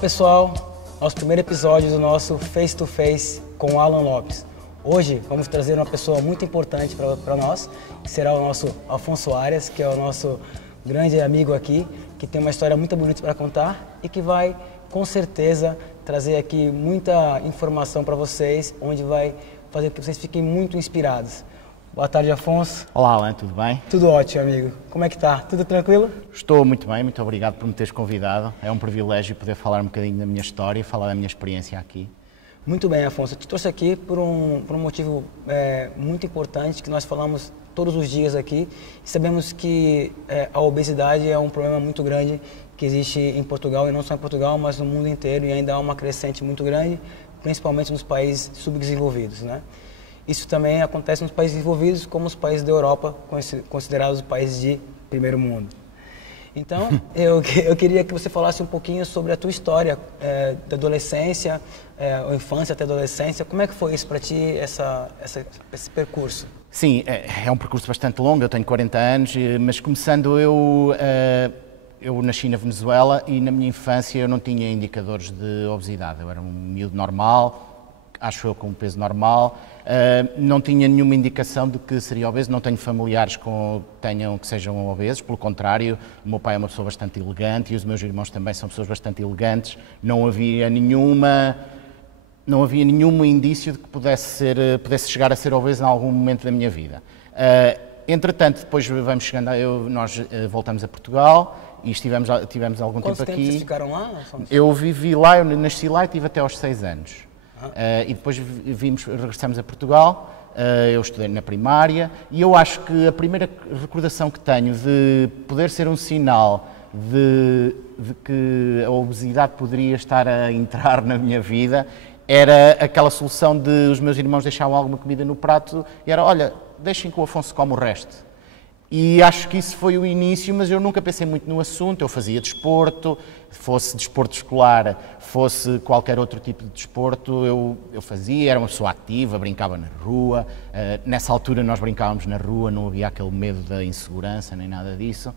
pessoal, nosso primeiro episódio do nosso Face to Face com o Alan Lopes. Hoje vamos trazer uma pessoa muito importante para nós, que será o nosso Afonso Arias, que é o nosso grande amigo aqui, que tem uma história muito bonita para contar e que vai, com certeza, trazer aqui muita informação para vocês, onde vai fazer com que vocês fiquem muito inspirados. Boa tarde, Afonso. Olá, Alan, tudo bem? Tudo ótimo, amigo. Como é que tá? Tudo tranquilo? Estou muito bem, muito obrigado por me teres convidado. É um privilégio poder falar um bocadinho da minha história e falar da minha experiência aqui. Muito bem, Afonso. Eu te trouxe aqui por um motivo muito importante, que nós falamos todos os dias aqui. Sabemos que a obesidade é um problema muito grande que existe em Portugal, e não só em Portugal, mas no mundo inteiro, e ainda há uma crescente muito grande, principalmente nos países subdesenvolvidos, né? Isso também acontece nos países desenvolvidos, como os países da Europa, considerados países de primeiro mundo. Então, eu queria que você falasse um pouquinho sobre a tua história da adolescência, ou infância até adolescência. Como é que foi isso para ti, esse percurso? Sim, é um percurso bastante longo, eu tenho 40 anos, mas começando eu nasci na Venezuela e na minha infância eu não tinha indicadores de obesidade. Eu era um miúdo normal, acho eu com um peso normal, não tinha nenhuma indicação de que seria obeso, não tenho familiares que sejam obesos, pelo contrário, o meu pai é uma pessoa bastante elegante e os meus irmãos também são pessoas bastante elegantes, não havia nenhum indício de que pudesse chegar a ser obeso em algum momento da minha vida. Entretanto, depois vamos chegando, nós voltamos a Portugal e tivemos algum tempo aqui. Quanto tempo vocês ficaram lá? Eu vivi lá, eu nasci lá e tive até aos 6 anos. E depois regressamos a Portugal, eu estudei na primária e eu acho que a primeira recordação que tenho de poder ser um sinal de que a obesidade poderia estar a entrar na minha vida era aquela solução de os meus irmãos deixavam alguma comida no prato e era, olha, deixem que o Afonso come o resto. E acho que isso foi o início, mas eu nunca pensei muito no assunto. Eu fazia desporto, fosse desporto escolar, fosse qualquer outro tipo de desporto, eu fazia, era uma pessoa ativa, brincava na rua. Nessa altura nós brincávamos na rua, não havia aquele medo da insegurança nem nada disso.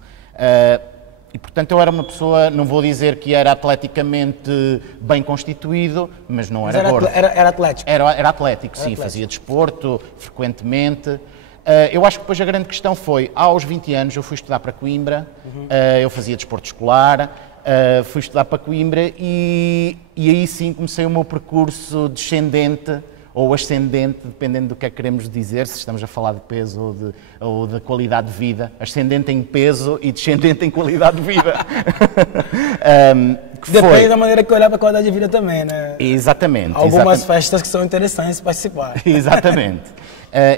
E portanto eu era uma pessoa, não vou dizer que era atleticamente bem constituído, mas não era gordo. Era atlético? Era atlético, sim, fazia desporto frequentemente. Eu acho que depois a grande questão foi, aos 20 anos eu fui estudar para Coimbra, eu fazia desporto escolar, fui estudar para Coimbra e aí sim comecei o meu percurso descendente ou ascendente, dependendo do que é que queremos dizer, se estamos a falar de peso ou de qualidade de vida, ascendente em peso e descendente em qualidade de vida. Depende da maneira que olhar para a qualidade de vida também, né? Exatamente. Algumas festas que são interessantes participar. Exatamente.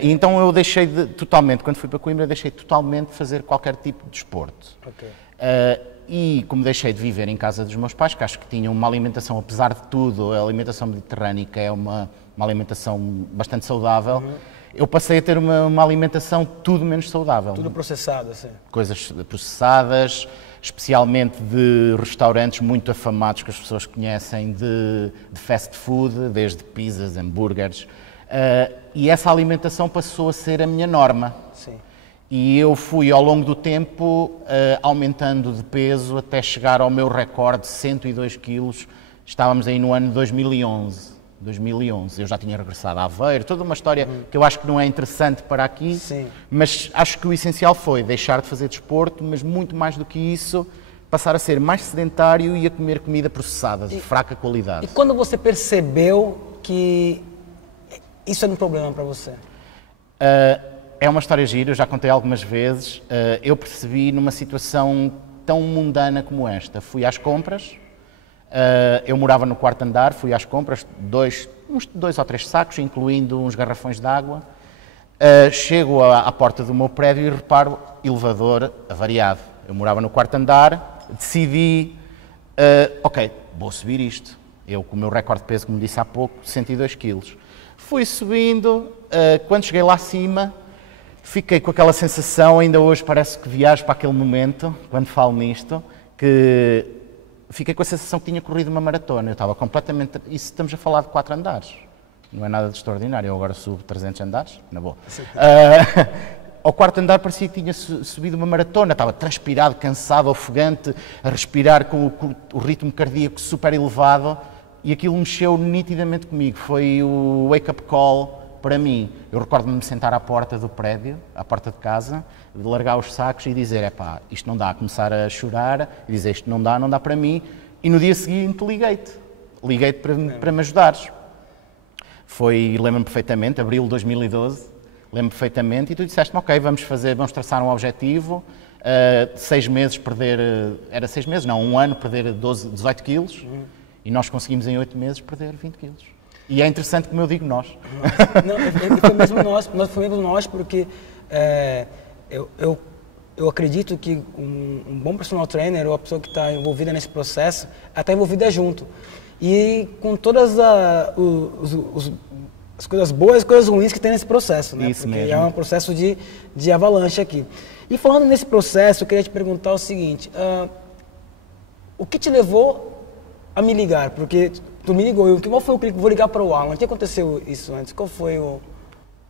Então eu deixei totalmente, quando fui para Coimbra, deixei totalmente de fazer qualquer tipo de desporto. Okay. E como deixei de viver em casa dos meus pais, que acho que tinham uma alimentação, apesar de tudo, a alimentação mediterrânica é uma alimentação bastante saudável, eu passei a ter uma alimentação tudo menos saudável. Tudo processado, assim. Coisas processadas, especialmente de restaurantes muito afamados que as pessoas conhecem, de fast food, desde pizzas, hambúrgueres. E essa alimentação passou a ser a minha norma. Sim. E eu fui, ao longo do tempo, aumentando de peso até chegar ao meu recorde de 102 quilos. Estávamos aí no ano 2011. Eu já tinha regressado a Aveiro, toda uma história que eu acho que não é interessante para aqui, sim, mas acho que o essencial foi deixar de fazer desporto, mas muito mais do que isso, passar a ser mais sedentário e a comer comida processada, de fraca qualidade. E quando você percebeu que isso era um problema para você? É uma história gira, eu já contei algumas vezes. Eu percebi numa situação tão mundana como esta. Fui às compras, eu morava no quarto andar, fui às compras, uns 2 ou 3 sacos, incluindo uns garrafões de água. Chego à porta do meu prédio e reparo elevador avariado. Eu morava no quarto andar, decidi, ok, vou subir isto. Eu, com o meu recorde de peso, como disse há pouco, 102 quilos. Fui subindo, quando cheguei lá acima, fiquei com aquela sensação, ainda hoje parece que viajo para aquele momento, quando falo nisto, que fiquei com a sensação que tinha corrido uma maratona. Eu estava completamente... Isso estamos a falar de 4 andares. Não é nada de extraordinário. Eu agora subo 300 andares, na boa. ao quarto andar parecia que tinha subido uma maratona, estava transpirado, cansado, ofegante, a respirar com o ritmo cardíaco super elevado, e aquilo mexeu nitidamente comigo, foi o wake-up call para mim. Eu recordo-me de sentar à porta do prédio, à porta de casa, de largar os sacos e dizer, epá, isto não dá, começar a chorar, e dizer, isto não dá para mim, e no dia seguinte liguei-te para me ajudares. Foi, lembro-me perfeitamente, abril de 2012, lembro-me perfeitamente, e tu disseste-me, ok, vamos traçar um objetivo, 6 meses perder, era 6 meses, não, um ano perder 18 quilos, e nós conseguimos em 8 meses perder 20 quilos. E é interessante como eu digo nós. Não, foi mesmo nós, porque eu acredito que um bom personal trainer, ou a pessoa que está envolvida nesse processo, está envolvida junto. E com todas as coisas boas e as coisas ruins que tem nesse processo, né? Isso porque mesmo. é um processo de avalanche aqui. E falando nesse processo, eu queria te perguntar o seguinte, o que te levou a me ligar? Porque tu me ligou, qual foi o clique? Vou ligar para o Alan. O que aconteceu isso antes? Qual foi o...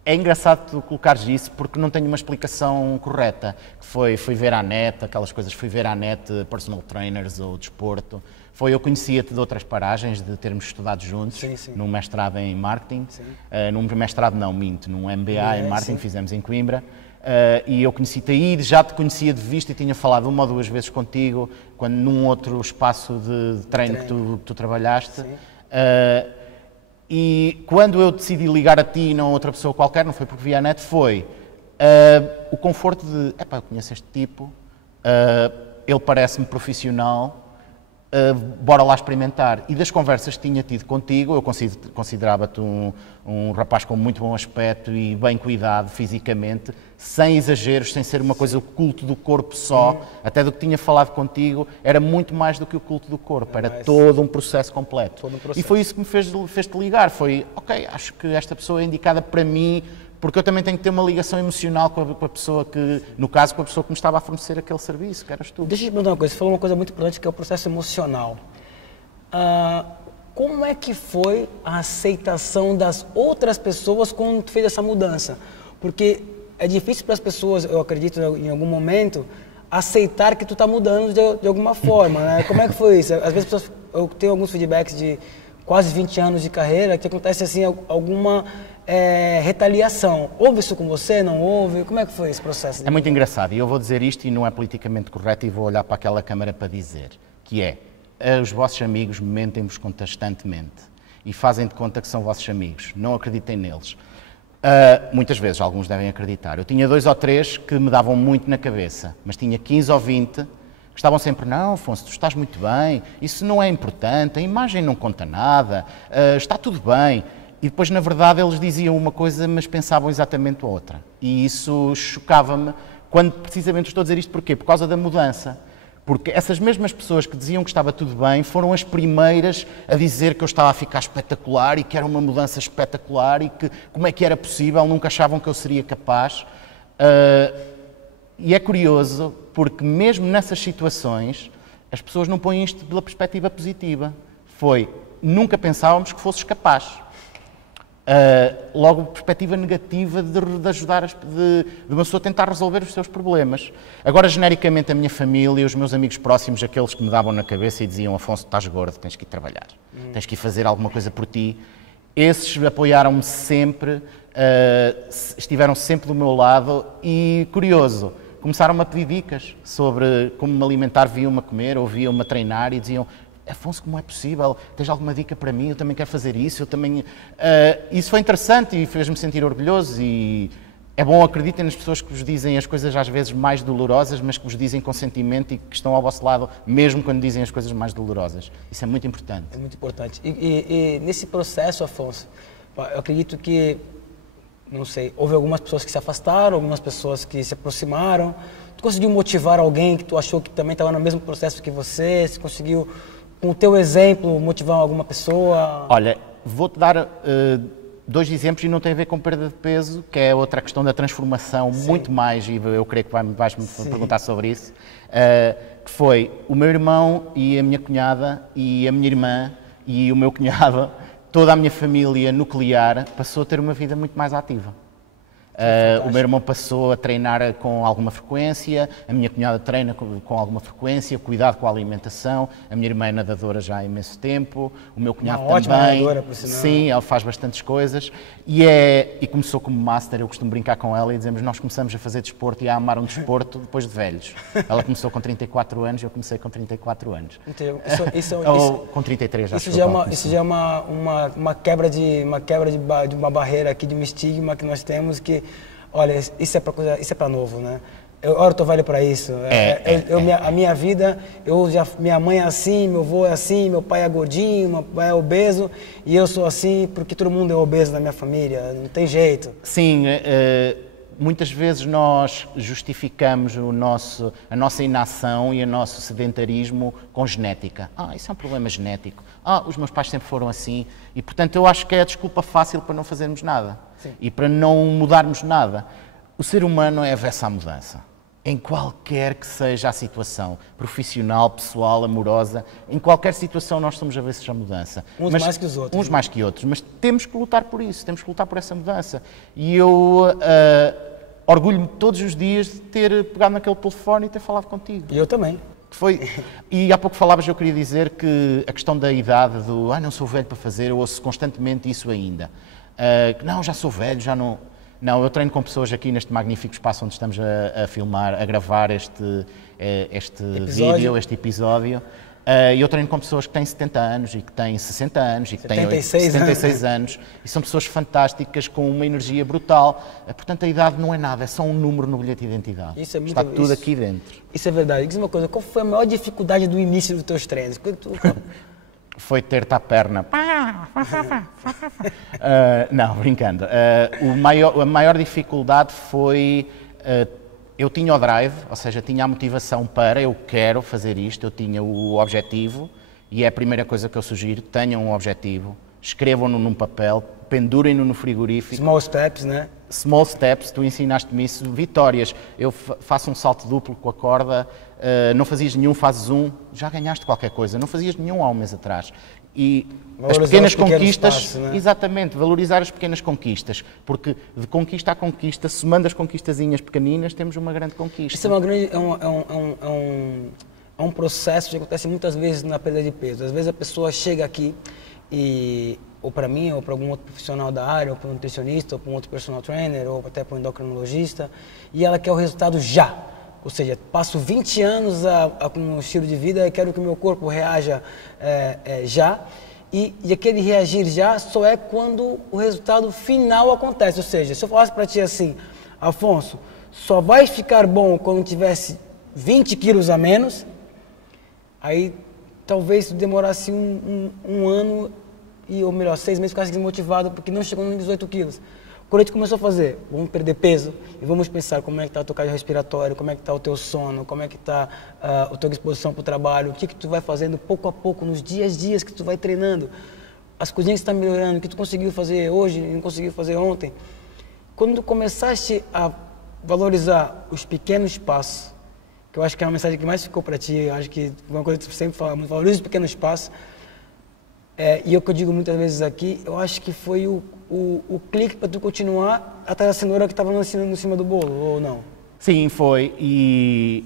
É engraçado tu colocares isso porque não tenho uma explicação correta. Fui ver à net, aquelas coisas, fui ver à net personal trainers ou desporto. Eu conhecia-te de outras paragens, de termos estudado juntos, num mestrado em marketing. Num mestrado não, minto, num MBA em marketing, fizemos em Coimbra. E eu conheci-te aí, já te conhecia de vista e tinha falado 1 ou 2 vezes contigo, quando num outro espaço de treino que tu trabalhaste. E quando eu decidi ligar a ti e não a outra pessoa qualquer, não foi porque vi a net, foi o conforto de, epá, eu conheço este tipo, ele parece-me profissional, bora lá experimentar. E das conversas que tinha tido contigo, eu considerava-te um rapaz com muito bom aspecto e bem cuidado fisicamente, sem exageros, sem ser uma coisa o culto do corpo só, até do que tinha falado contigo, era muito mais do que o culto do corpo, era todo um processo completo. E foi isso que me fez-te ligar, foi, ok, acho que esta pessoa é indicada para mim, porque eu também tenho que ter uma ligação emocional com a pessoa que, no caso, com a pessoa que me estava a fornecer aquele serviço, que eras tu. Deixa eu te perguntar uma coisa, você falou uma coisa muito importante, que é o processo emocional. Como é que foi a aceitação das outras pessoas quando tu fez essa mudança? Porque é difícil para as pessoas, eu acredito, em algum momento, aceitar que tu está mudando de alguma forma, né? Como é que foi isso? Às vezes eu tenho alguns feedbacks de quase 20 anos de carreira, que acontece assim, alguma retaliação. Houve isso com você? Não houve? Como é que foi esse processo? É muito engraçado, e eu vou dizer isto e não é politicamente correto e vou olhar para aquela câmara para dizer, que é, os vossos amigos mentem-vos constantemente e fazem de conta que são vossos amigos, não acreditem neles. Muitas vezes, alguns devem acreditar. Eu tinha 2 ou 3 que me davam muito na cabeça, mas tinha 15 ou 20 que estavam sempre, não, Afonso, tu estás muito bem, isso não é importante, a imagem não conta nada, está tudo bem. E depois, na verdade, eles diziam uma coisa, mas pensavam exatamente a outra. E isso chocava-me, quando precisamente estou a dizer isto porquê? Por causa da mudança. Porque essas mesmas pessoas que diziam que estava tudo bem foram as primeiras a dizer que eu estava a ficar espetacular e que era uma mudança espetacular e que como é que era possível, nunca achavam que eu seria capaz. E é curioso, porque mesmo nessas situações, as pessoas não põem isto pela perspectiva positiva. Nunca pensávamos que fosses capaz. Logo, perspectiva negativa de ajudar, de uma pessoa a tentar resolver os seus problemas. Agora, genericamente, a minha família, os meus amigos próximos, aqueles que me davam na cabeça e diziam, Afonso, estás gordo, tens que ir trabalhar, tens que ir fazer alguma coisa por ti. Esses apoiaram-me sempre, estiveram sempre do meu lado e, curioso, começaram-me a pedir dicas sobre como me alimentar, viam-me a comer ou viam-me a treinar e diziam, Afonso, como é possível? Tens alguma dica para mim? Eu também quero fazer isso. Isso foi interessante e fez-me sentir orgulhoso e é bom, acreditem nas pessoas que vos dizem as coisas às vezes mais dolorosas, mas que vos dizem com sentimento e que estão ao vosso lado, mesmo quando dizem as coisas mais dolorosas. Isso é muito importante. É muito importante. E nesse processo, Afonso, eu acredito que, não sei, houve algumas pessoas que se afastaram, algumas pessoas que se aproximaram. Tu conseguiu motivar alguém que tu achou que também estava no mesmo processo que você? Se conseguiu, com o teu exemplo, motivar alguma pessoa? Olha, vou-te dar 2 exemplos e não tem a ver com perda de peso, que é outra questão da transformação, muito mais, e eu creio que vais-me perguntar sobre isso, que foi o meu irmão e a minha cunhada e a minha irmã e o meu cunhado, toda a minha família nuclear passou a ter uma vida muito mais ativa. O meu irmão passou a treinar com alguma frequência, a minha cunhada treina com alguma frequência, cuidado com a alimentação, a minha irmã é nadadora já há imenso tempo, o meu cunhado Uma ótima também. nadadora, por sinal. Sim, ela faz bastantes coisas e começou como master. Eu costumo brincar com ela e dizemos, nós começamos a fazer desporto e a amar um desporto depois de velhos. Ela começou com 34 anos, eu comecei com 34 anos. Ou com 33, acho que isso já é uma quebra de uma barreira aqui, de um estigma que nós temos que, olha, isso é para novo, né? Eu tô velho para isso. A minha vida, minha mãe é assim, meu avô é assim, meu pai é gordinho, meu pai é obeso, e eu sou assim porque todo mundo é obeso na minha família, não tem jeito. Sim, muitas vezes nós justificamos a nossa inação e o nosso sedentarismo com genética. Isso é um problema genético. Os meus pais sempre foram assim. E, portanto, eu acho que é a desculpa fácil para não fazermos nada. Sim. E para não mudarmos nada. O ser humano é avesso à mudança. Em qualquer que seja a situação, profissional, pessoal, amorosa, em qualquer situação nós somos avessos à mudança. Mais que os outros. Uns mais que outros, mas temos que lutar por isso, temos que lutar por essa mudança. E eu orgulho-me todos os dias de ter pegado naquele telefone e ter falado contigo. E eu também. E há pouco falavas, eu queria dizer que a questão da idade, não sou velho para fazer, eu ouço constantemente isso ainda. Não, já sou velho, já não... Não, eu treino com pessoas aqui neste magnífico espaço onde estamos a filmar, a gravar este vídeo, este episódio. Eu treino com pessoas que têm 70 anos e que têm 60 anos e que têm 76 anos. E são pessoas fantásticas, com uma energia brutal. Portanto, a idade não é nada, é só um número no bilhete de identidade. Está tudo aqui dentro. Isso é verdade. Diz uma coisa, qual foi a maior dificuldade do início dos teus treinos? Foi ter-te a perna. Não, brincando. A maior dificuldade foi... eu tinha o drive, ou seja, tinha a motivação para, eu quero fazer isto, eu tinha o objetivo, e é a primeira coisa que eu sugiro, tenham um objetivo, escrevam-no num papel, pendurem-no no frigorífico. Small steps, né? Small steps, tu ensinaste-me isso, vitórias. Eu faço um salto duplo com a corda, não fazias nenhum, fazes um, já ganhaste qualquer coisa, não fazias nenhum há um mês atrás. E valorizar as pequenas conquistas, passos, né? Exatamente, valorizar as pequenas conquistas, porque de conquista a conquista, somando as conquistazinhas pequeninas, temos uma grande conquista. Isso é um processo que acontece muitas vezes na perda de peso. Às vezes a pessoa chega aqui ou para mim, ou para algum outro profissional da área, ou para um nutricionista, ou para um outro personal trainer, ou até para um endocrinologista, e ela quer o resultado já. Ou seja, passo 20 anos com um estilo de vida e quero que o meu corpo reaja já. E aquele reagir já só é quando o resultado final acontece. Ou seja, se eu falasse para ti assim, Afonso, só vai ficar bom quando tivesse 20 quilos a menos, aí talvez demorasse um ano, ou melhor, 6 meses, ficasse desmotivado porque não chegou nos 18 quilos. Quando a gente começou a fazer, vamos perder peso e vamos pensar como é que está o teu cardiorrespiratório, como é que está o teu sono, como é que está a tua disposição para o trabalho, o que tu vai fazendo pouco a pouco, nos dias que tu vai treinando, as coisinhas que estão melhorando, o que tu conseguiu fazer hoje e não conseguiu fazer ontem. Quando tu começaste a valorizar os pequenos passos, que eu acho que é uma mensagem que mais ficou para ti, eu acho que uma coisa que tu sempre fala, valoriza os pequenos passos, e é o que eu digo muitas vezes aqui, eu acho que foi o clique para tu continuar atrás da cenoura que estava no cima do bolo, ou não? Sim, foi. E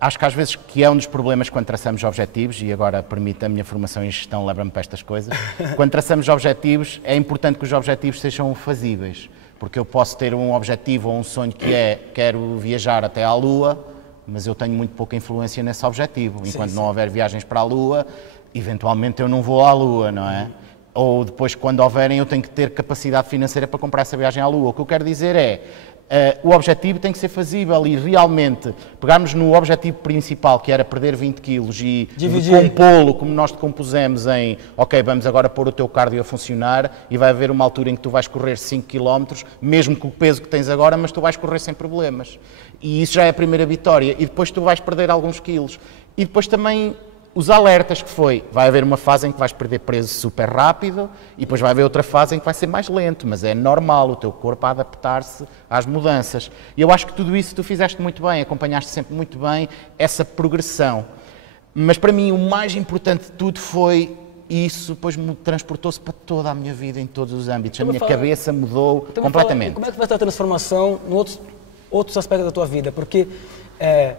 acho que às vezes que é um dos problemas quando traçamos objetivos, e agora permite a minha formação em gestão, leva-me para estas coisas, quando traçamos objetivos, é importante que os objetivos sejam fazíveis, porque eu posso ter um objetivo ou um sonho que quero viajar até à Lua, mas eu tenho muito pouca influência nesse objetivo. Enquanto não houver viagens para a Lua, eventualmente eu não vou à Lua, não é? Ou depois, quando houverem, eu tenho que ter capacidade financeira para comprar essa viagem à Lua. O que eu quero dizer é, o objetivo tem que ser fazível e realmente pegarmos no objetivo principal, que era perder 20 quilos e decompô-lo, como nós decompusemos em, ok, vamos agora pôr o teu cardio a funcionar e vai haver uma altura em que tu vais correr 5 km, mesmo com o peso que tens agora, mas tu vais correr sem problemas. E isso já é a primeira vitória. E depois tu vais perder alguns quilos. E depois também os alertas que vai haver uma fase em que vais perder peso super rápido e depois vai haver outra fase em que vai ser mais lento, mas é normal o teu corpo a adaptar-se às mudanças. E eu acho que tudo isso tu fizeste muito bem, acompanhaste sempre muito bem essa progressão. Mas para mim o mais importante de tudo foi e isso depois transportou-se para toda a minha vida, em todos os âmbitos. A minha cabeça mudou completamente. Como é que foi essa transformação em outros aspectos da tua vida? Porque é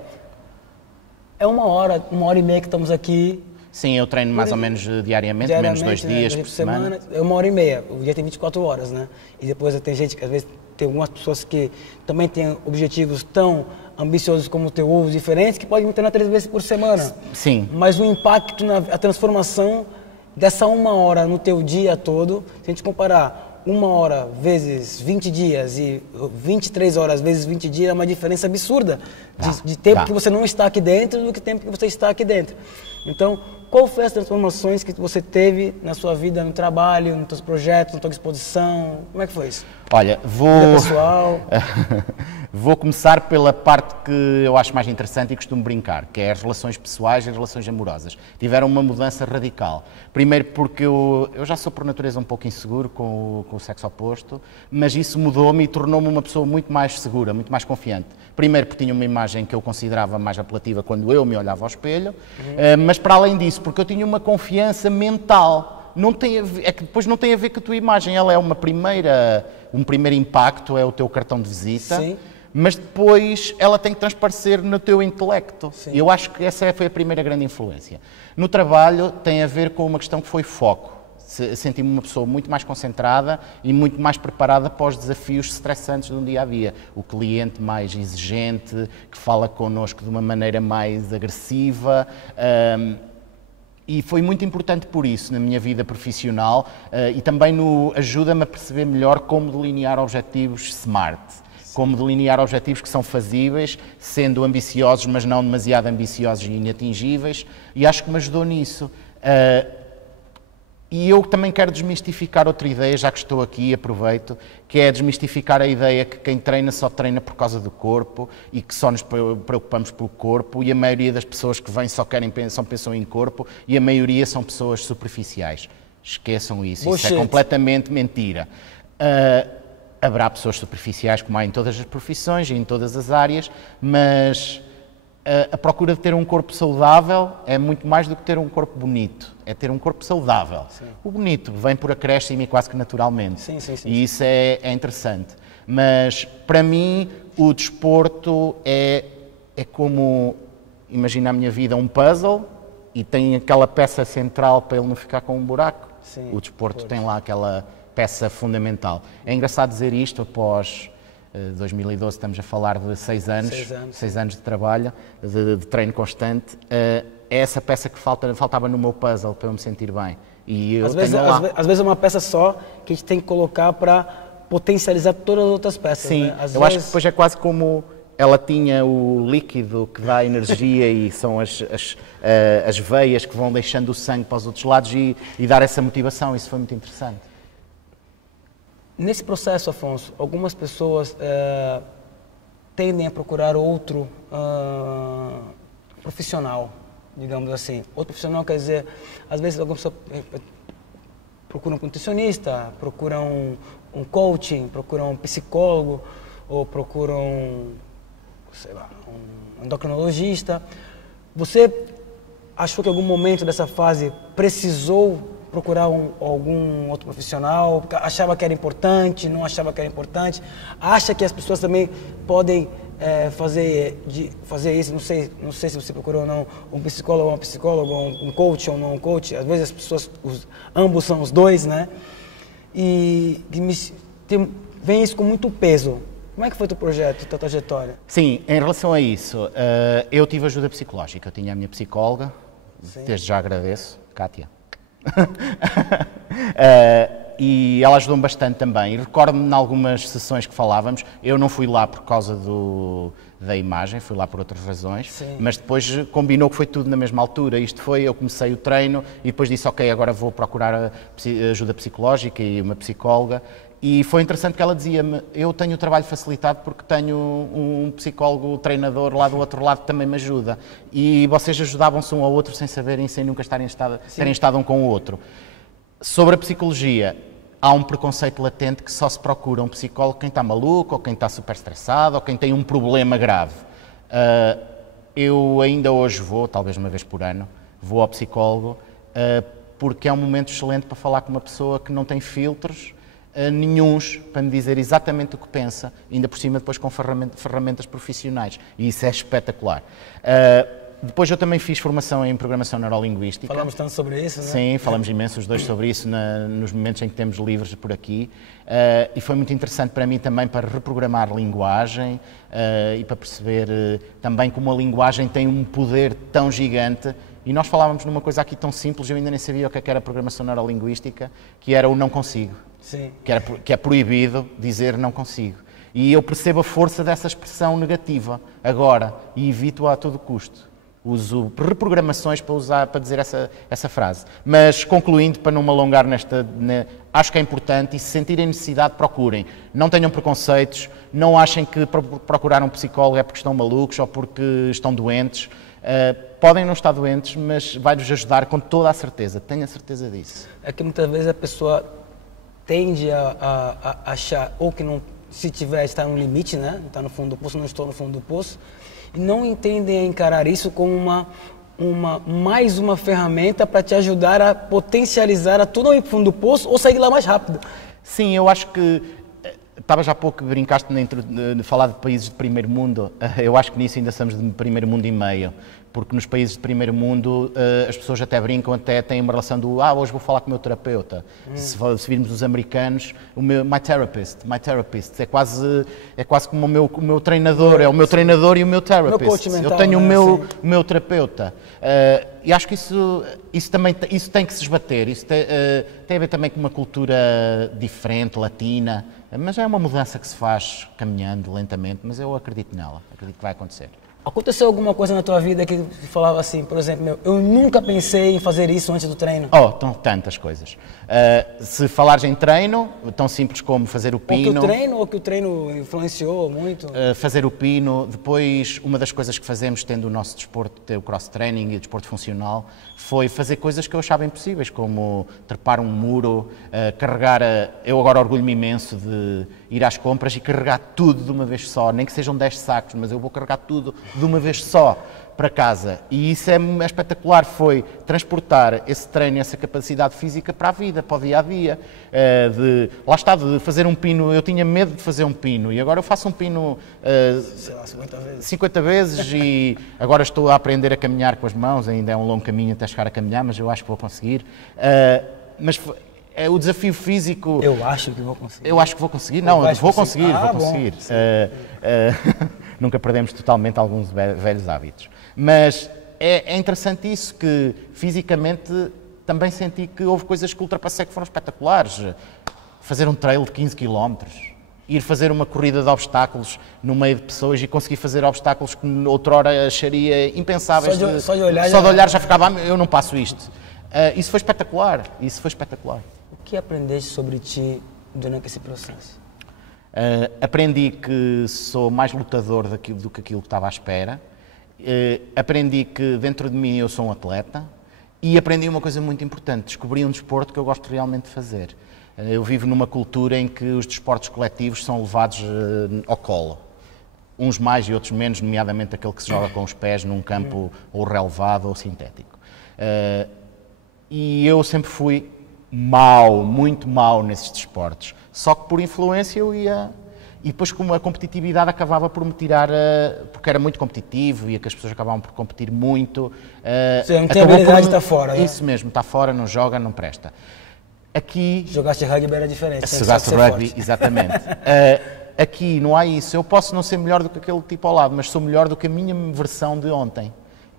1 hora e meia que estamos aqui. Sim, eu treino mais ou menos diariamente, menos 2 dias por semana. É 1 hora e meia, o dia tem 24 horas, né? E depois tem gente que às vezes tem algumas pessoas que também têm objetivos tão ambiciosos como o teu, ou diferentes, que podem treinar 3 vezes por semana. Sim. Mas o impacto, a transformação dessa 1 hora no teu dia todo, se a gente comparar 1 hora vezes 20 dias e 23 horas vezes 20 dias, é uma diferença absurda de tempo que você não está aqui dentro do que tempo que você está aqui dentro. Então, qual foi as transformações que você teve na sua vida, no trabalho, nos seus projetos, na tua exposição? Como é que foi isso? Olha, pessoal? Vou começar pela parte que eu acho mais interessante e costumo brincar, que é as relações pessoais e as relações amorosas. Tiveram uma mudança radical. Primeiro porque eu já sou por natureza um pouco inseguro com o sexo oposto, mas isso mudou-me e tornou-me uma pessoa muito mais segura, muito mais confiante. Primeiro porque tinha uma imagem que eu considerava mais apelativa quando eu me olhava ao espelho, mas para além disso, porque eu tinha uma confiança mental. Não tem a ver, é que depois não tem a ver com a tua imagem, ela é um primeiro impacto, é o teu cartão de visita. Sim. Mas depois ela tem que transparecer no teu intelecto. Sim. Eu acho que essa foi a primeira grande influência. No trabalho tem a ver com uma questão que foi foco. Senti-me uma pessoa muito mais concentrada e muito mais preparada para os desafios estressantes de um dia-a-dia. O cliente mais exigente, que fala connosco de uma maneira mais agressiva. E foi muito importante por isso na minha vida profissional e também ajuda-me a perceber melhor como delinear objetivos SMART. Como delinear objetivos que são fazíveis, sendo ambiciosos, mas não demasiado ambiciosos e inatingíveis, e acho que me ajudou nisso. E eu também quero desmistificar outra ideia, já que estou aqui, aproveito, que é desmistificar a ideia que quem treina só treina por causa do corpo e que só nos preocupamos pelo corpo, e a maioria das pessoas que vêm só pensam em corpo, e a maioria são pessoas superficiais. Esqueçam isso, isso é completamente mentira. Haverá pessoas superficiais, como há em todas as profissões e em todas as áreas, mas a procura de ter um corpo saudável é muito mais do que ter um corpo bonito, é ter um corpo saudável. Sim. O bonito vem por acréscimo e quase que naturalmente, sim. E isso é interessante. Mas, para mim, o desporto é como, imagina a minha vida, um puzzle, e tem aquela peça central para ele não ficar com um buraco. Sim, o desporto tem lá aquela peça fundamental. É engraçado dizer isto após 2012, estamos a falar de 6 anos, 6 anos de trabalho, de treino constante. É essa peça que faltava no meu puzzle para eu me sentir bem. E eu às vezes é uma peça só que a gente tem que colocar para potencializar todas as outras peças. Sim, né? Eu acho que depois é quase como ela tinha o líquido que dá energia e são as veias que vão deixando o sangue para os outros lados e dar essa motivação. Isso foi muito interessante. Nesse processo, Afonso, algumas pessoas tendem a procurar outro profissional, digamos assim. Outro profissional quer dizer, às vezes algumas pessoas procuram um nutricionista, procuram um coaching, procuram um psicólogo, ou procuram, sei lá, um endocrinologista. Você achou que em algum momento dessa fase precisou procurar algum outro profissional? Achava que era importante, não achava que era importante? Acha que as pessoas também podem fazer isso? Não sei se você procurou ou não um psicólogo ou uma psicóloga, um coach ou não um coach. Às vezes as pessoas, ambos são os dois, né? E vem isso com muito peso. Como é que foi o teu projeto, a tua trajetória? Sim, em relação a isso, eu tive ajuda psicológica. Eu tinha a minha psicóloga, desde já agradeço, Kátia. E ela ajudou-me bastante também. E recordo-me em algumas sessões que falávamos, eu não fui lá por causa da imagem, fui lá por outras razões, Sim. Mas depois combinou que foi tudo na mesma altura. Isto foi, eu comecei o treino e depois disse, ok, agora vou procurar ajuda psicológica e uma psicóloga. E foi interessante que ela dizia-me, eu tenho o trabalho facilitado porque tenho um psicólogo, treinador lá do outro lado que também me ajuda. E vocês ajudavam-se um ao outro sem saberem, sem nunca terem estado um com o outro. Sobre a psicologia, há um preconceito latente que só se procura um psicólogo quem está maluco, ou quem está super estressado, ou quem tem um problema grave. Eu ainda hoje vou, talvez uma vez por ano, vou ao psicólogo, porque é um momento excelente para falar com uma pessoa que não tem filtros nenhuns para me dizer exatamente o que pensa, ainda por cima depois com ferramentas profissionais, e isso é espetacular. Depois eu também fiz formação em programação neurolinguística. Falamos tanto sobre isso, não é? Sim, falamos imenso os dois sobre isso nos momentos em que temos livres por aqui, e foi muito interessante para mim também para reprogramar linguagem e para perceber também como a linguagem tem um poder tão gigante. E nós falávamos numa coisa aqui tão simples, eu ainda nem sabia o que era programação neurolinguística, que era o não consigo. Sim. Que é proibido dizer não consigo. E eu percebo a força dessa expressão negativa agora e evito-a a todo custo. Uso reprogramações para dizer essa frase. Mas, concluindo, para não me alongar acho que é importante, e se sentirem necessidade, procurem. Não tenham preconceitos, não achem que procurar um psicólogo é porque estão malucos ou porque estão doentes. Podem não estar doentes, mas vai-vos ajudar com toda a certeza, tenha certeza disso. É que muitas vezes a pessoa tende a achar, ou que não, se tiver, está no limite, né? Está no fundo do poço, não estou no fundo do poço, e não entendem a encarar isso como mais uma ferramenta para te ajudar a potencializar a tu não ir para o fundo do poço ou sair lá mais rápido. Sim, eu acho que estavas há pouco, brincaste de falar de países de primeiro mundo. Eu acho que nisso ainda estamos de primeiro mundo e meio, porque nos países de primeiro mundo as pessoas até brincam, até têm uma relação do hoje vou falar com o meu terapeuta. Se virmos os americanos, my therapist, é quase como o meu treinador, é o meu treinador e o meu therapist. Meu coach mental, eu tenho né? o meu terapeuta. E acho que isso tem que se esbater, isso tem a ver também com uma cultura diferente, latina, mas é uma mudança que se faz caminhando lentamente, mas eu acredito nela, acredito que vai acontecer. Aconteceu alguma coisa na tua vida que falava assim, por exemplo, eu nunca pensei em fazer isso antes do treino? Estão tantas coisas. Se falares em treino, tão simples como fazer o pino. Ou que o treino influenciou muito? Fazer o pino. Depois, uma das coisas que fazemos, tendo o nosso desporto, o cross-training e o desporto funcional, foi fazer coisas que eu achava impossíveis, como trepar um muro, carregar... Eu agora orgulho-me imenso de ir às compras e carregar tudo de uma vez só, nem que sejam 10 sacos, mas eu vou carregar tudo de uma vez só para casa. E isso é espetacular, foi transportar esse treino, essa capacidade física para a vida, para o dia-a-dia. Lá está, de fazer um pino, eu tinha medo de fazer um pino e agora eu faço um pino 50 vezes e agora estou a aprender a caminhar com as mãos, ainda é um longo caminho até chegar a caminhar, mas eu acho que vou conseguir. Mas é o desafio físico... Eu acho que vou conseguir. Eu acho que vou conseguir. Não, eu vou conseguir, vou conseguir. Nunca perdemos totalmente alguns velhos hábitos. Mas é interessante isso, que fisicamente também senti que houve coisas que ultrapassei que foram espetaculares. Fazer um trail de 15 km, ir fazer uma corrida de obstáculos no meio de pessoas e conseguir fazer obstáculos que outrora acharia impensáveis. Só de olhar já ficava, eu não passo isto. Isso foi espetacular, O que aprendeste sobre ti durante esse processo? Aprendi que sou mais lutador do que aquilo que estava à espera. Aprendi que dentro de mim eu sou um atleta. E aprendi uma coisa muito importante, descobri um desporto que eu gosto realmente de fazer. Eu vivo numa cultura em que os desportos coletivos são levados ao colo. Uns mais e outros menos, nomeadamente aquele que se joga com os pés num campo ou relevado ou sintético. E eu sempre fui muito mau nesses desportos. Só que por influência eu ia... E depois, como a competitividade acabava por me tirar... Porque era muito competitivo e que as pessoas acabavam por competir muito. Você não tem habilidade, está fora, né? Isso mesmo, está fora, não joga, não presta. Aqui... Jogaste rugby era diferente. Se jogaste rugby, exatamente. Aqui não há isso. Eu posso não ser melhor do que aquele tipo ao lado, mas sou melhor do que a minha versão de ontem.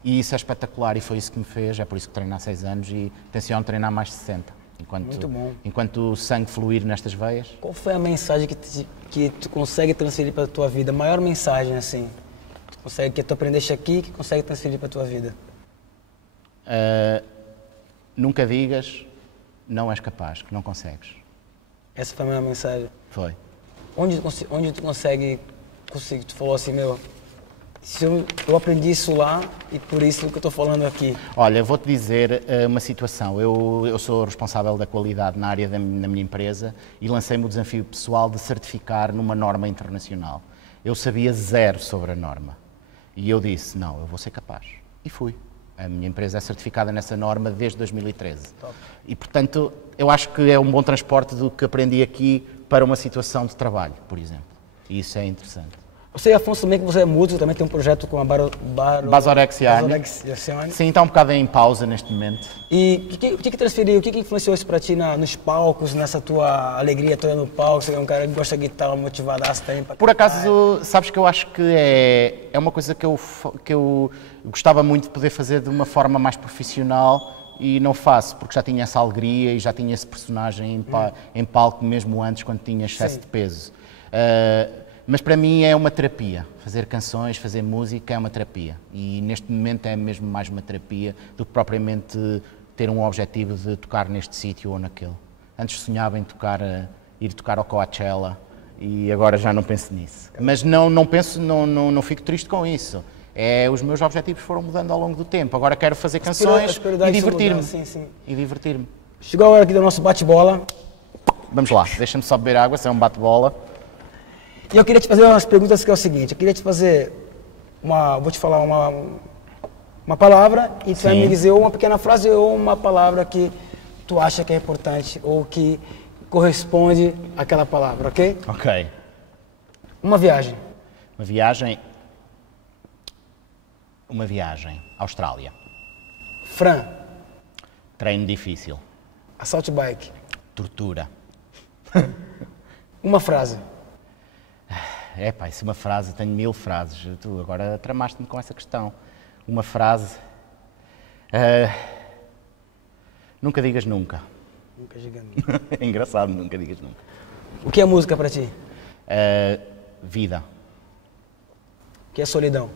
E isso é espetacular e foi isso que me fez. É por isso que treino há 6 anos e tenciono treinar mais de 60. Muito bom. Enquanto o sangue fluir nestas veias. Qual foi a mensagem que tu consegue transferir para a tua vida? A maior mensagem, assim, que tu aprendeste aqui, que consegue transferir para a tua vida? Nunca digas, não és capaz, que não consegues. Essa foi a maior mensagem? Foi. Onde tu consegue, tu falou assim, eu aprendi isso lá e por isso que eu estou falando aqui. Olha, vou-te dizer uma situação. Eu sou responsável da qualidade na área da minha empresa e lancei-me o desafio pessoal de certificar numa norma internacional. Eu sabia zero sobre a norma. E eu disse, não, eu vou ser capaz. E fui. A minha empresa é certificada nessa norma desde 2013. Top. E, portanto, eu acho que é um bom transporte do que aprendi aqui para uma situação de trabalho, por exemplo. E isso é interessante. Eu sei, Afonso, também que você é músico, também tem um projeto com a Basorexiane. Sim, está um bocado em pausa neste momento. E o que transferiu, o que influenciou isso para ti nos palcos, nessa tua alegria toda no palco? Você é um cara que gosta de guitarra, motivadaço também para Por acaso, sabes que eu acho que é uma coisa que eu gostava muito de poder fazer de uma forma mais profissional e não faço, porque já tinha essa alegria e já tinha esse personagem em palco mesmo antes, quando tinha excesso de peso. Mas para mim é uma terapia. Fazer canções, fazer música é uma terapia. E neste momento é mesmo mais uma terapia do que propriamente ter um objetivo de tocar neste sítio ou naquele. Antes sonhava em ir tocar ao Coachella e agora já não penso nisso. Mas não fico triste com isso. Os meus objetivos foram mudando ao longo do tempo. Agora quero fazer canções e divertir-me. E divertir-me. Chegou a hora aqui do nosso bate-bola. Vamos lá, deixa-me só beber água, se é um bate-bola. E eu queria te fazer umas perguntas que é o seguinte, eu queria te fazer vou te falar uma palavra e tu vai me dizer ou uma pequena frase ou uma palavra que tu acha que é importante ou que corresponde àquela palavra, ok? Ok. Uma viagem. Uma viagem. Austrália. Fran. Treino difícil. Assault bike. Tortura. Uma frase. Isso é uma frase, tenho 1000 frases. Tu agora tramaste-me com essa questão. Uma frase. Nunca digas nunca. Nunca digas nunca. É engraçado, nunca digas nunca. O que é música para ti? Vida. O que é solidão?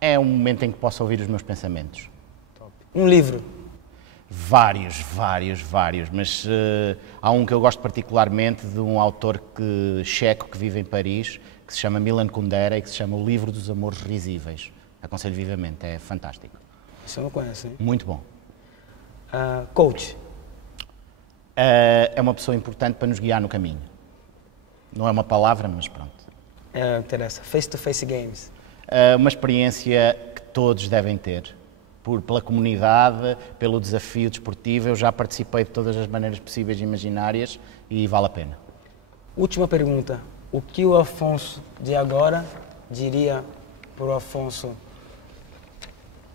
É um momento em que posso ouvir os meus pensamentos. Top. Um livro? Vários, mas há um que eu gosto particularmente de um autor checo que vive em Paris, que se chama Milan Kundera e que se chama O Livro dos Amores Risíveis. Aconselho vivamente, é fantástico. Isso eu não conheço, hein? Muito bom. Coach? É uma pessoa importante para nos guiar no caminho. Não é uma palavra, mas pronto. Interessa. Face-to-face games? Uma experiência que todos devem ter. Pela comunidade, pelo desafio desportivo, eu já participei de todas as maneiras possíveis e imaginárias e vale a pena. Última pergunta. O que o Afonso de agora diria para o Afonso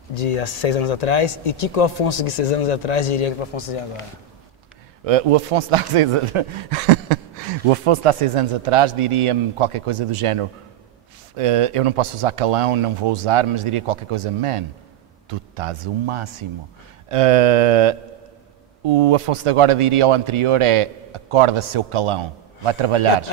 de há 6 anos atrás e o que o Afonso de 6 anos atrás diria para o Afonso de agora? O Afonso de há 6 anos atrás diria-me qualquer coisa do género: eu não posso usar calão, não vou usar, mas diria qualquer coisa: man, tu estás o máximo. O Afonso de agora diria ao anterior: acorda, seu calão, vai trabalhar.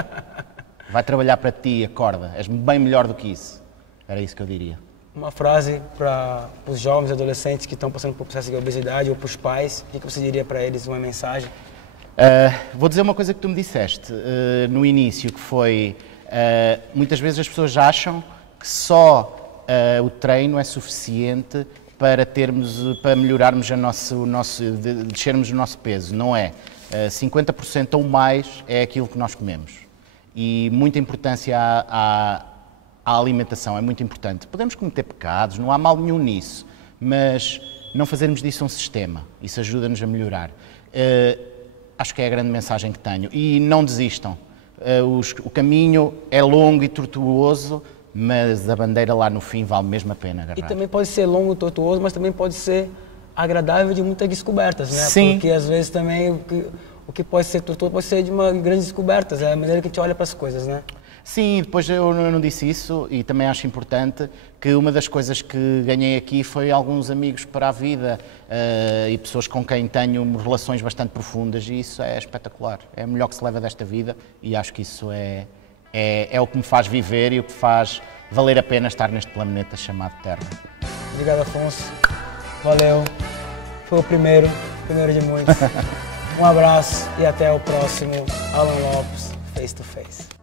Vai trabalhar para ti, acorda, és bem melhor do que isso. Era isso que eu diria. Uma frase para os jovens e adolescentes que estão passando por processo de obesidade ou para os pais, o que você diria para eles, uma mensagem? Vou dizer uma coisa que tu me disseste no início, que foi, muitas vezes as pessoas acham que só o treino é suficiente para melhorarmos descermos o nosso peso. Não é. 50% ou mais é aquilo que nós comemos. E muita importância à alimentação, é muito importante. Podemos cometer pecados, não há mal nenhum nisso, mas não fazermos disso um sistema. Isso ajuda-nos a melhorar. Acho que é a grande mensagem que tenho. E não desistam. O caminho é longo e tortuoso, mas a bandeira lá no fim vale mesmo a pena agarrar. E também pode ser longo e tortuoso, mas também pode ser agradável de muitas descobertas, né? Sim. Porque às vezes também o que pode ser tortuoso pode ser de uma grande descoberta, é a maneira que a gente olha para as coisas, né? Sim, depois eu não disse isso e também acho importante que uma das coisas que ganhei aqui foi alguns amigos para a vida e pessoas com quem tenho relações bastante profundas e isso é espetacular. É o melhor que se leva desta vida e acho que isso é o que me faz viver e o que faz valer a pena estar neste planeta chamado Terra. Obrigado, Afonso. Valeu. Foi o primeiro de muitos. Um abraço e até o próximo Alan Lopes Face to Face.